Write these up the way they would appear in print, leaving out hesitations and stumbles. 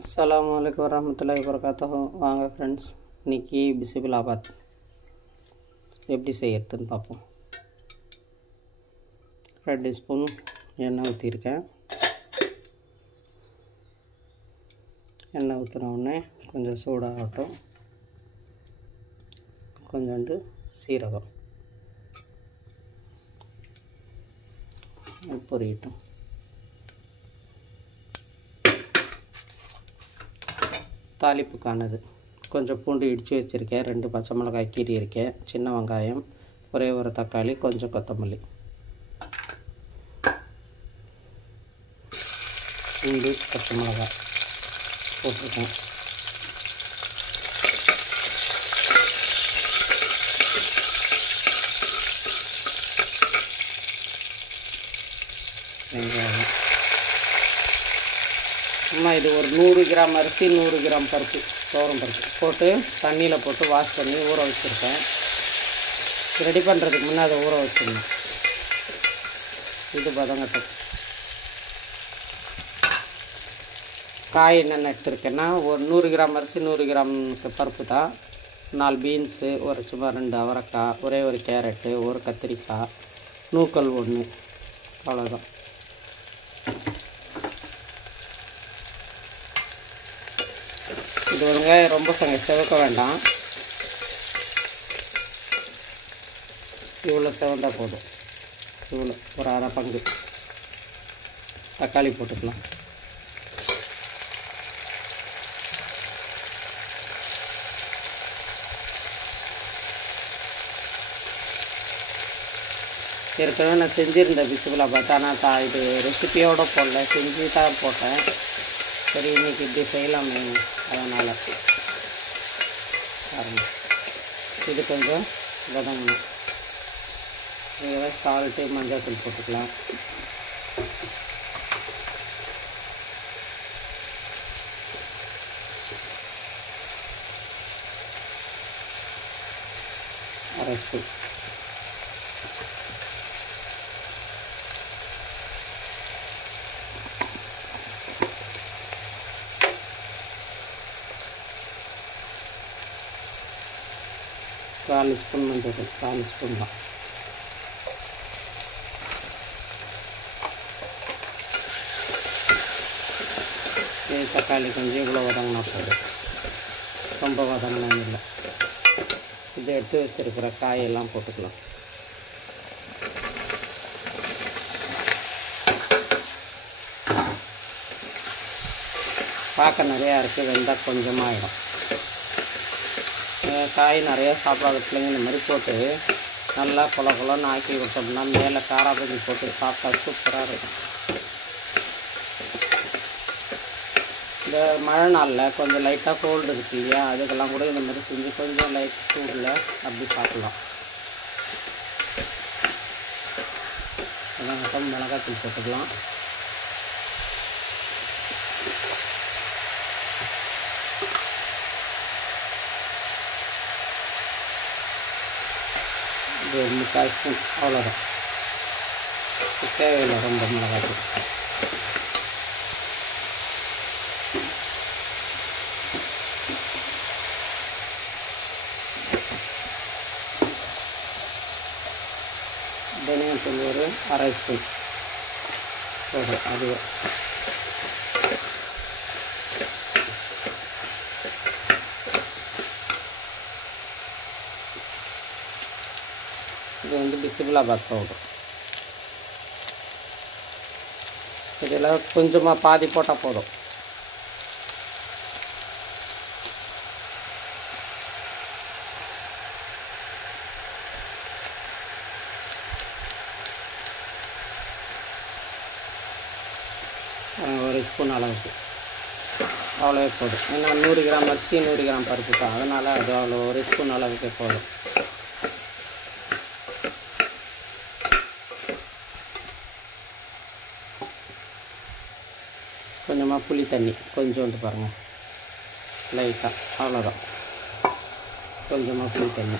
அஸ்ஸலாமு அலைக்கும் வரஹ்மத்துல்லாஹி வபரகாத்துஹு. வாங்க ஃப்ரெண்ட்ஸ், இன்றைக்கி பிசிபிலாபாத் எப்படி செய்யறதுன்னு பார்ப்போம். 2 டீஸ்பூன் எண்ணெய் ஊற்றிருக்கேன். எண்ணெய் ஊற்றின உடனே கொஞ்சம் சூடாகட்டும். கொஞ்சோண்டு சீரகம் பொரியட்டும். தாளிப்புக்கானது கொஞ்சம் பூண்டு இடித்து வச்சுருக்கேன், 2 பச்சை மிளகாய் கீரி இருக்கேன், சின்ன வெங்காயம், ஒரே ஒரு தக்காளி, கொஞ்சம் கொத்தமல்லி, பூண்டு பச்சை மிளகாய் போட்டிருக்கேன். வெங்காயம் சும்மா இது ஒரு 100 கிராம் அரிசி, 100 கிராம் பருப்பு, துவரம் பருப்பு போட்டு தண்ணியில் போட்டு வாஷ் பண்ணி ஊற வச்சுருக்கேன். ரெடி பண்ணுறதுக்கு முன்னே அதை ஊற வச்சிடணும். இது பதங்கட்டும். காய் என்னென்ன எடுத்துருக்கேன்னா, ஒரு 100 கிராம் அரிசி, 100 கிராம் பருப்பு தான். 4 பீன்ஸு, ஒரு சும்மா 2 அவரைக்காய், ஒரே ஒரு கேரட்டு, ஒரு கத்திரிக்காய், நூக்கல் 1, அவ்வளோதான். இது வெங்காயம் ரொம்ப செவக்க வேண்டாம், இவ்வளோ செவந்தால் போதும். இவ்வளோ ஒரு அரை பங்கு. தக்காளி போட்டுக்கலாம். ஏற்கனவே நான் செஞ்சுருந்தேன் பிசிபிலாபாத், ஆனால் இது ரெசிபியோடு போடல, செஞ்சு தான் போட்டேன். சரி இன்றைக்கி இப்படி செய்யலாமே, அதனால் பாருங்க. இது கொஞ்சம் வதங்கணும். இதில் சால்ட்டு, மஞ்சள் தூள் போட்டுக்கலாம். அரை ஸ்பூன் ஸ்பூன் மஞ்சள் தூள், 4 ஸ்பூன் தான். தக்காளி கொஞ்சம் இவ்வளோ வதங்கினா போதும், ரொம்ப வதங்கணும் இல்லை. இதை எடுத்து வச்சுருக்கிற காயெல்லாம் போட்டுக்கலாம். பார்க்க நிறையா இருக்குது, வெந்தால் கொஞ்சமாக ஆகிடும். காய் நிறையா சாப்பிடாத பிள்ளைங்க இந்த மாதிரி போட்டு நல்லா கொலன்னு ஆக்கி விட்டோம்னா மேலே காராபஜி போட்டு சாப்பிட்டா சூப்பராக இருக்கும். இந்த மழை நாளில் கொஞ்சம் லைட்டாக கோல்டு இருக்கு இல்லையா, அதுக்கெல்லாம் கூட இந்த மாதிரி செஞ்சு கொஞ்சம் லைட் சூடில் அப்படி சாப்பிட்லாம். அதான் மிளகாத்தூள் போட்டுக்கலாம். இது 3/4 ஸ்பூன், அவ்வளோதான். தேவையில்லை ரொம்ப மிளகாத்தூள். தனியாத்தூள் ஒரு அரை ஸ்பூன் போதும். அது இது பிசிபிலாபாத் பவுடர். இதில் கொஞ்சமாக பாதி போட்டால் போதும். ஒரு ஸ்பூன் அளவுக்கு அவ்வளோவே போதும். ஏன்னா 100 கிராம் அரிசி, 100 கிராம் பருப்பு தான், அதனால் அது அவ்வளோ ஒரு ஸ்பூன் அளவுக்கு போதும். கொஞ்சமாக புளி தண்ணி கொஞ்சோண்டு பாருங்கள், லைட்டாக, அவ்வளோதான். கொஞ்சமாக புளி தண்ணி.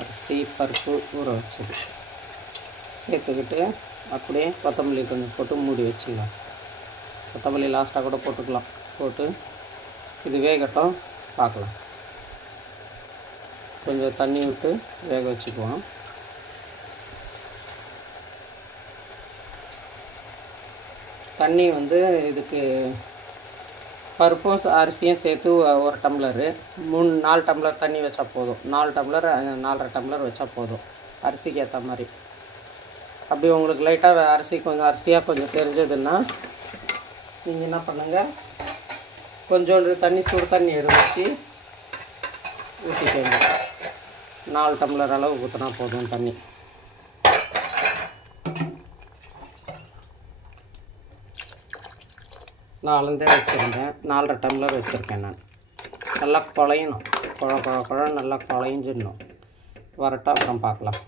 அரிசி பருப்பு ஊற வச்சது சேர்த்துக்கிட்டு அப்படியே கொத்தமல்லி கொஞ்சம் போட்டு மூடி வச்சுக்கலாம். கொத்தமல்லி லாஸ்ட்டாக கூட போட்டுக்கலாம். போட்டு இது வேகட்டும் பார்க்கலாம். கொஞ்சம் தண்ணி விட்டு வேக வச்சுக்குவோம். தண்ணி வந்து இதுக்கு பருப்பும் அரிசியும் சேர்த்து 1 டம்ளரு 4 டம்ளர் தண்ணி வச்சா போதும். 4 டம்ளர் 4.5 டம்ளர் வச்சா போதும் அரிசிக்கு ஏற்ற மாதிரி. அப்படி உங்களுக்கு லைட்டாக அரிசியாக கொஞ்சம் தெரிஞ்சதுன்னா நீங்கள் என்ன பண்ணுங்கள், கொஞ்சோண்டு தண்ணி சுடு தண்ணி எடுத்து வச்சு ஊற்றிக்கோங்க. 4 டம்ளர் அளவு ஊற்றினா போதும் தண்ணி. நான் வச்சுருந்தேன், 4.5 டம்ளர் வச்சுருக்கேன் நான். நல்லா குழையணும், குழ நல்லா குழைஞ்சிடணும். வரட்டும், அப்புறம் பார்க்கலாம்.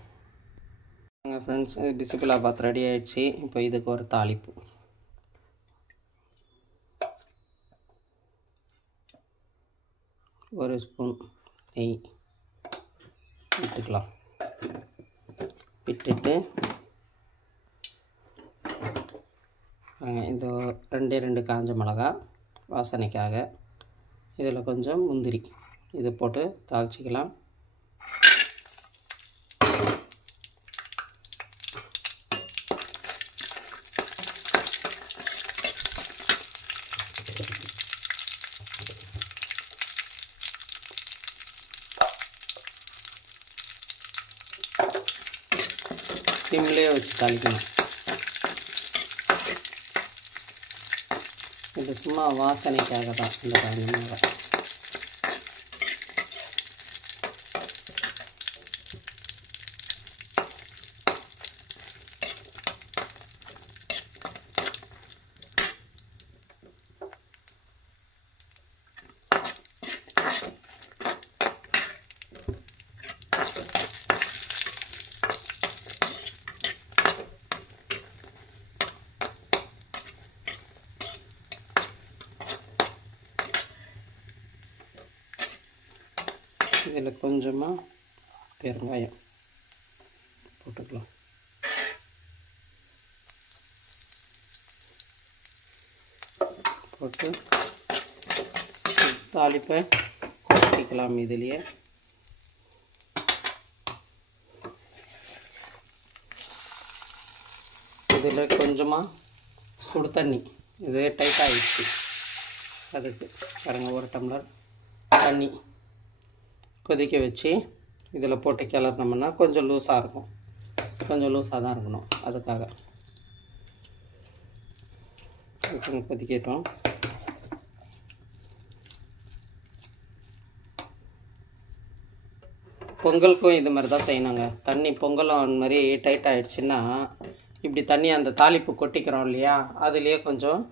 ஃப்ரெண்ட்ஸ், பிசிபிலாபாத் ரெடி ஆகிடுச்சு. இப்போ இதுக்கு ஒரு தாளிப்பு. ஒரு ஸ்பூன் நெய் விட்டுக்கலாம். விட்டுட்டு இந்த 2 காஞ்ச மிளகா வாசனைக்காக, இதில் கொஞ்சம் முந்திரி இது போட்டு தாளிச்சிக்கலாம். சிம்லேயே வச்சு தாளிக்கணும். இது சும்மா வாசனைக்காக தான் இந்த காஞ்ச மிளகா. இதில் கொஞ்சமாக பெருங்காயம் போட்டுக்கலாம். போட்டு தாளிப்பை கொட்டிக்கலாம். இதுலேயே இதில் கொஞ்சமாக சுடு தண்ணி, இது டைட் ஆகிடுச்சு. அதுக்கு பாருங்கள், 1 டம்ளர் தண்ணி கொதிக்க வச்சு இதில் போட்டு கிளறினோம்னா கொஞ்சம் லூஸாக இருக்கும். கொஞ்சம் லூஸாக தான் இருக்கணும். அதுக்காக கொதிக்கட்டும். பொங்கலுக்கும் இது மாதிரி தான் செய்யணுங்க. தண்ணி பொங்கலும் அந்த மாதிரி டைட் ஆகிடுச்சின்னா இப்படி தண்ணி அந்த தாளிப்பு கொட்டிக்கிறோம் இல்லையா, அதுலேயே கொஞ்சம்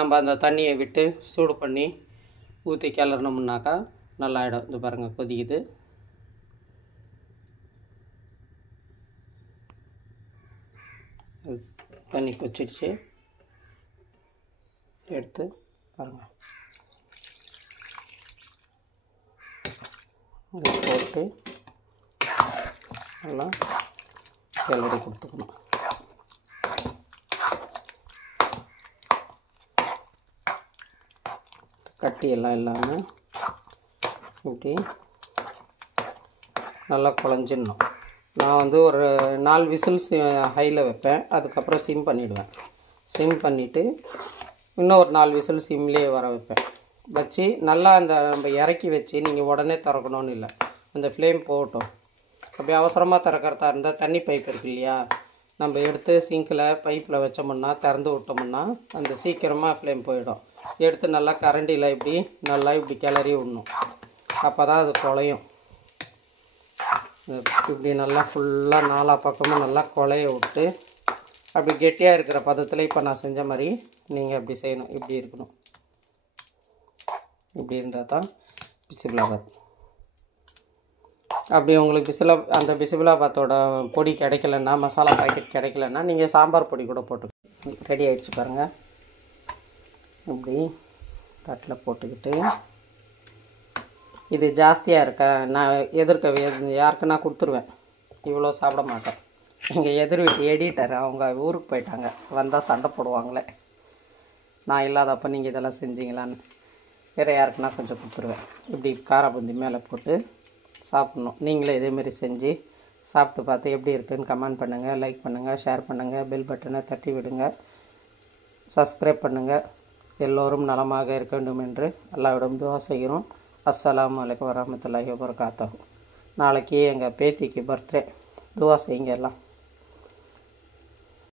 நம்ம அந்த தண்ணியை விட்டு சூடு பண்ணி ஊற்றி கிளறினோம்னாக்கா நல்லாயிடும். இது பாருங்கள், கொதிக்குது. தண்ணி கொச்சிடுச்சு. எடுத்து பாருங்கள், இதை போட்டு நல்லா கிளறி கொடுத்துக்கணும். கட்டி எல்லாம் இல்லாமல் இப்படி நல்லா குழஞ்சிடணும். நான் வந்து ஒரு 4 விசில்ஸ் ஹையில் வைப்பேன். அதுக்கப்புறம் சிம் பண்ணிவிடுவேன். சிம் பண்ணிவிட்டு இன்னும் ஒரு 4 விசில் சிம்லேயே வர வைப்பேன். வச்சு நல்லா அந்த நம்ம இறக்கி வச்சு நீங்கள் உடனே திறக்கணும்னு இல்லை, அந்த ஃப்ளேம் போகட்டும். அப்படி அவசரமாக திறக்கிறதா இருந்தால் தண்ணி பைப் இருக்கு இல்லையா, நம்ம எடுத்து சிங்கில் பைப்பில் வச்சோம்னா திறந்து விட்டோம்னா அந்த சீக்கிரமாக ஃப்ளேம் போயிடும். எடுத்து நல்லா கரண்டியில் இப்படி கிளறி விடணும். அப்போ தான் அது குழையும். இப்படி நல்லா ஃபுல்லாக 4 பக்கமும் நல்லா குழைய விட்டு அப்படி கெட்டியாக இருக்கிற பதத்தில் இப்போ நான் செஞ்ச மாதிரி நீங்கள் அப்படி செய்யணும். இப்படி இருக்கணும். இப்படி இருந்தால் தான் பிசிபிலாபாத். அப்படி உங்களுக்கு அந்த பிசிபிலாபாத்தோட பொடி கிடைக்கலன்னா, மசாலா பாக்கெட் கிடைக்கலன்னா நீங்கள் சாம்பார் பொடி கூட போட்டு ரெடி ஆகிடுச்சு பாருங்கள். இப்படி தட்டில் போட்டுக்கிட்டு இது ஜாஸ்தியாக இருக்க நான் யாருக்குன்னா கொடுத்துருவேன். இவ்வளோ சாப்பிட மாட்டேன். எங்கள் எதிர் வீட்டு எடிட்டர் அவங்க ஊருக்கு போயிட்டாங்க. வந்தால் சண்டை போடுவாங்களே, நான் இல்லாதப்போ நீங்கள் இதெல்லாம் செஞ்சீங்களான்னு. வேறு யாருக்குன்னா கொஞ்சம் கொடுத்துருவேன். இப்படி காரா பூந்தி மேலே போட்டு சாப்பிட்ணும். நீங்களே இதேமாரி செஞ்சு சாப்பிட்டு பார்த்து எப்படி இருக்குதுன்னு கமெண்ட் பண்ணுங்கள், லைக் பண்ணுங்கள், ஷேர் பண்ணுங்கள், பெல் பட்டனை தட்டி விடுங்க, சப்ஸ்கிரைப் பண்ணுங்கள். எல்லோரும் நலமாக இருக்க வேண்டும் என்று அல்லாஹ்விடம் துஆ செய்கிறோம். அஸ்ஸலாமு அலைக்கும் வரஹ்மத்துல்லாஹி வபரகாத்துஹு. நாளைக்கு எங்கள் பேத்திக்கு பர்த்டே. துஆ செய்யுங்க எல்லாம்.